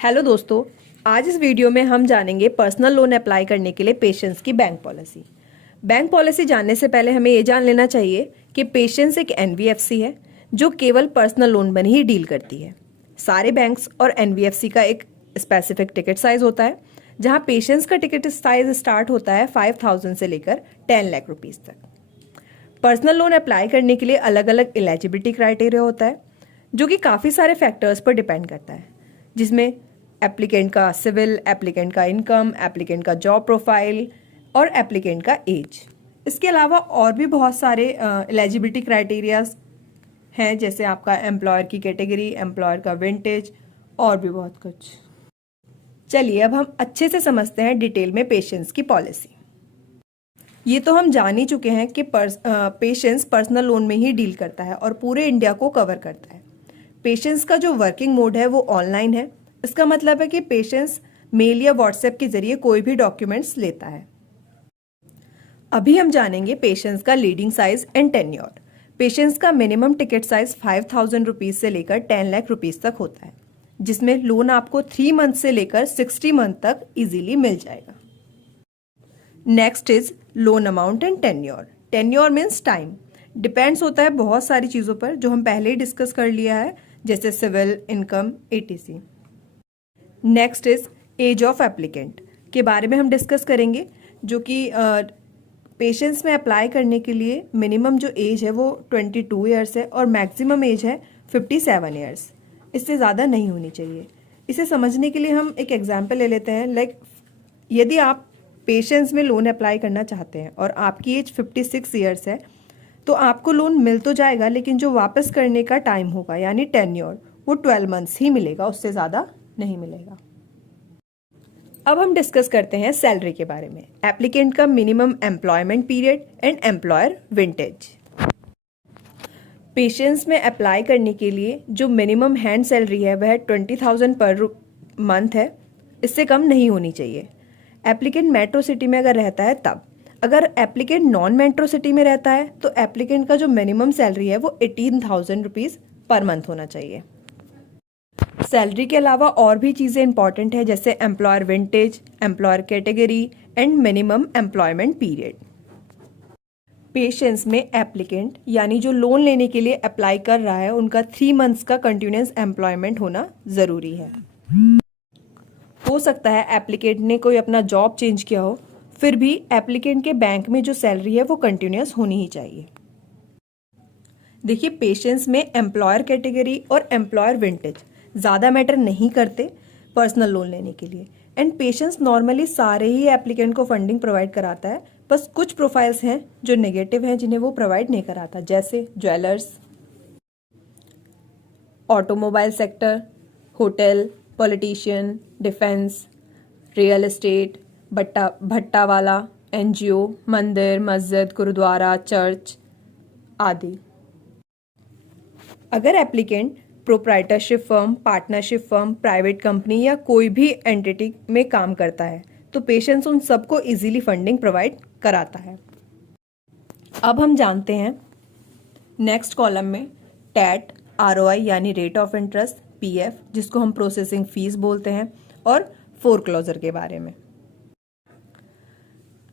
Hello दोस्तों, आज इस वीडियो में हम जानेंगे पर्सनल लोन अप्लाई करने के लिए पेशेंस की बैंक पॉलिसी। बैंक पॉलिसी जानने से पहले हमें ये जान लेना चाहिए कि पेशेंस एक एनबीएफसी है जो केवल पर्सनल लोन पर ही डील करती है। सारे बैंक्स और एनबीएफसी का एक स्पेसिफिक टिकट साइज होता है, जहां पेशेंस का टिकट साइज स्टार्ट होता है 5,000 से लेकर 10 लाख रुपीज तक। पर्सनल लोन अप्लाई करने के लिए अलग अलग एलिजिबिलिटी क्राइटेरिया होता है, जो कि काफ़ी सारे फैक्टर्स पर डिपेंड करता है, जिसमें एप्लीकेंट का सिविल, एप्लीकेंट का इनकम, एप्लीकेंट का जॉब प्रोफाइल और एप्लीकेंट का एज। इसके अलावा और भी बहुत सारे एलिजिबिलिटी क्राइटेरियाज हैं, जैसे आपका एम्प्लॉयर की कैटेगरी, एम्प्लॉयर का विंटेज और भी बहुत कुछ। चलिए अब हम अच्छे से समझते हैं डिटेल में पेशेंस की पॉलिसी। ये तो हम जान ही चुके हैं कि पेशेंस पर्सनल लोन में ही डील करता है और पूरे इंडिया को कवर करता है। पेशेंस का जो वर्किंग मोड है वो ऑनलाइन है। इसका मतलब है कि पेशेंस मेल या व्हाट्सएप के जरिए कोई भी डॉक्यूमेंट्स लेता है। अभी हम जानेंगे पेशेंस का leading size and tenure. Patience का मिनिमम टिकट साइज 5,000 रुपीज से लेकर 10 लाख रुपीज तक होता है, जिसमें लोन आपको 3 मंथ से लेकर 60 मंथ तक इजीली मिल जाएगा। Next is loan amount and tenure. Tenure means time, depends होता है बहुत सारी चीज़ों पर जो हम पहले ही डिस्कस कर लिया है, जैसे civil, income, etc. Next is age of applicant के बारे में हम डिस्कस करेंगे, जो कि पेशेंस में अप्लाई करने के लिए मिनिमम जो एज है वो 22 ईयर्स है और मैक्सिमम एज है 57 ईयर्स। इससे ज़्यादा नहीं होनी चाहिए। इसे समझने के लिए हम एक एग्जाम्पल ले लेते हैं। लाइक यदि आप पेशेंस में लोन अप्लाई करना चाहते हैं और आपकी एज 56 ईयर्स है, तो आपको लोन मिल तो जाएगा, लेकिन जो वापस करने का टाइम होगा यानी टेन्योर, वो 12 मंथ्स ही मिलेगा, उससे ज़्यादा नहीं मिलेगा। अब हम डिस्कस करते हैं सैलरी के बारे में। एप्लीकेंट का minimum employment period and employer vintage. Patience में अप्लाई करने के लिए जो मिनिमम हैंड सैलरी है वह 20,000 पर मंथ है, इससे कम नहीं होनी चाहिए। एप्लीकेंट मेट्रो सिटी में अगर रहता है तब। अगर एप्लीकेंट नॉन मेट्रो सिटी में रहता है तो एप्लीकेंट का जो मिनिमम सैलरी है वो 18,000 रुपीज़ पर मंथ होना चाहिए। सैलरी के अलावा और भी चीज़ें इंपॉर्टेंट है, जैसे employer vintage, employer category and minimum employment period. Patience में एप्लीकेंट यानी जो लोन लेने के लिए अप्लाई कर रहा है, उनका 3 मंथ्स का कंटिन्यूस एम्प्लॉयमेंट होना ज़रूरी है। हो सकता है एप्लीकेंट ने कोई अपना जॉब चेंज किया हो, फिर भी एप्लीकेंट के बैंक में जो सैलरी है वो कंटिन्यूस होनी ही चाहिए। देखिए, पेशेंस में एम्प्लॉयर कैटेगरी और एम्प्लॉयर विंटेज ज़्यादा मैटर नहीं करते पर्सनल लोन लेने के लिए। एंड पेशेंस नॉर्मली सारे ही एप्लीकेंट को फंडिंग प्रोवाइड कराता है, बस कुछ प्रोफाइल्स हैं जो नेगेटिव हैं जिन्हें वो प्रोवाइड नहीं कराता, जैसे jewellers, automobile sector, hotel, politician, defence, real estate, भट्टा वाला, एनजीओ, मंदिर, मस्जिद, गुरुद्वारा, चर्च आदि। अगर applicant proprietorship firm, partnership firm, private company या कोई भी एंटिटी में काम करता है, तो पेशेंस उन सबको इजीली फंडिंग प्रोवाइड कराता है। अब हम जानते हैं नेक्स्ट कॉलम में टैट, आरओआई यानी रेट ऑफ इंटरेस्ट, पीएफ जिसको हम प्रोसेसिंग फीस बोलते हैं, और फोरक्लोजर के बारे में।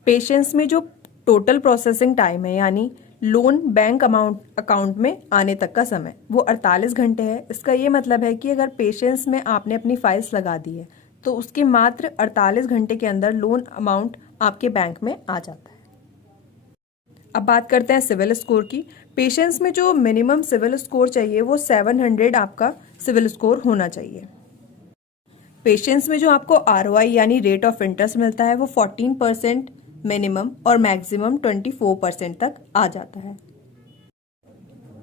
पेशेंस में जो टोटल प्रोसेसिंग टाइम है यानी लोन बैंक अकाउंट में आने तक का समय, वो 48 घंटे है। इसका ये मतलब है कि अगर पेशेंस में आपने अपनी फाइल्स लगा दी है तो उसके मात्र 48 घंटे के अंदर लोन अमाउंट आपके बैंक में आ जाता है। अब बात करते हैं सिविल स्कोर की। पेशेंस में जो मिनिमम सिविल स्कोर चाहिए वो 700 आपका सिविल स्कोर होना चाहिए। पेशेंस में जो आपको आरओआई यानी रेट ऑफ इंटरेस्ट मिलता है वो 14% मिनिमम और मैक्सिमम 24% तक आ जाता है।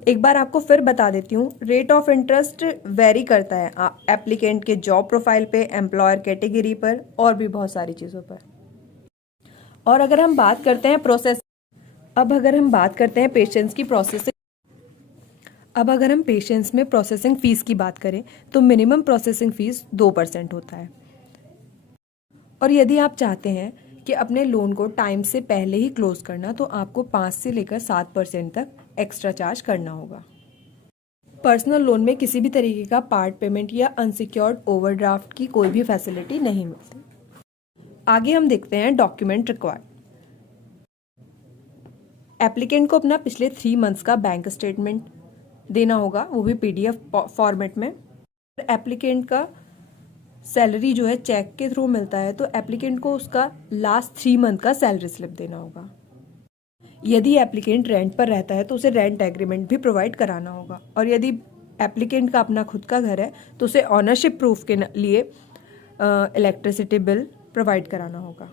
एक बार आपको फिर बता देती हूँ, रेट ऑफ इंटरेस्ट वेरी करता है एप्लीकेंट के जॉब प्रोफाइल पे, एम्प्लॉयर कैटेगरी पर और भी बहुत सारी चीज़ों पर। और अगर हम बात करते हैं पेशेंस की प्रोसेसिंग, अब अगर हम पेशेंस में प्रोसेसिंग फीस की बात करें तो मिनिमम प्रोसेसिंग फीस 2% होता है। और यदि आप चाहते हैं कि अपने लोन को टाइम से पहले ही क्लोज करना, तो आपको 5 से लेकर 7% तक एक्स्ट्रा चार्ज करना होगा। पर्सनल लोन में किसी भी तरीके का पार्ट पेमेंट या अनसिक्योर्ड ओवरड्राफ्ट की कोई भी फैसिलिटी नहीं मिलती। आगे हम देखते हैं डॉक्यूमेंट रिक्वायर्ड। एप्लीकेंट को अपना पिछले 3 मंथ्स का बैंक स्टेटमेंट देना होगा, वो भी PDF फॉर्मेट में। एप्लीकेंट का सैलरी जो है चेक के थ्रू मिलता है, तो एप्लीकेंट को उसका लास्ट 3 मंथ का सैलरी स्लिप देना होगा। यदि एप्लीकेंट रेंट पर रहता है तो उसे रेंट एग्रीमेंट भी प्रोवाइड कराना होगा, और यदि एप्लीकेंट का अपना खुद का घर है तो उसे ऑनरशिप प्रूफ के लिए इलेक्ट्रिसिटी बिल प्रोवाइड कराना होगा।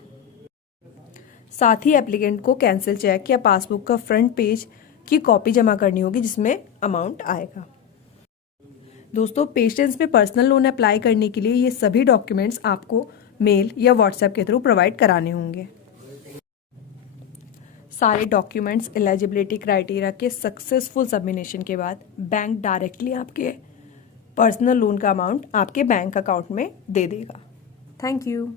साथ ही एप्लीकेंट को कैंसिल चेक या पासबुक का फ्रंट पेज की कॉपी जमा करनी होगी जिसमें अमाउंट आएगा। दोस्तों, पेशेंस में पर्सनल लोन अप्लाई करने के लिए ये सभी डॉक्यूमेंट्स आपको मेल या व्हाट्सएप के थ्रू प्रोवाइड कराने होंगे। सारे डॉक्यूमेंट्स एलिजिबिलिटी क्राइटेरिया के सक्सेसफुल सबमिशन के बाद बैंक डायरेक्टली आपके पर्सनल लोन का अमाउंट आपके बैंक अकाउंट में दे देगा। Thank you.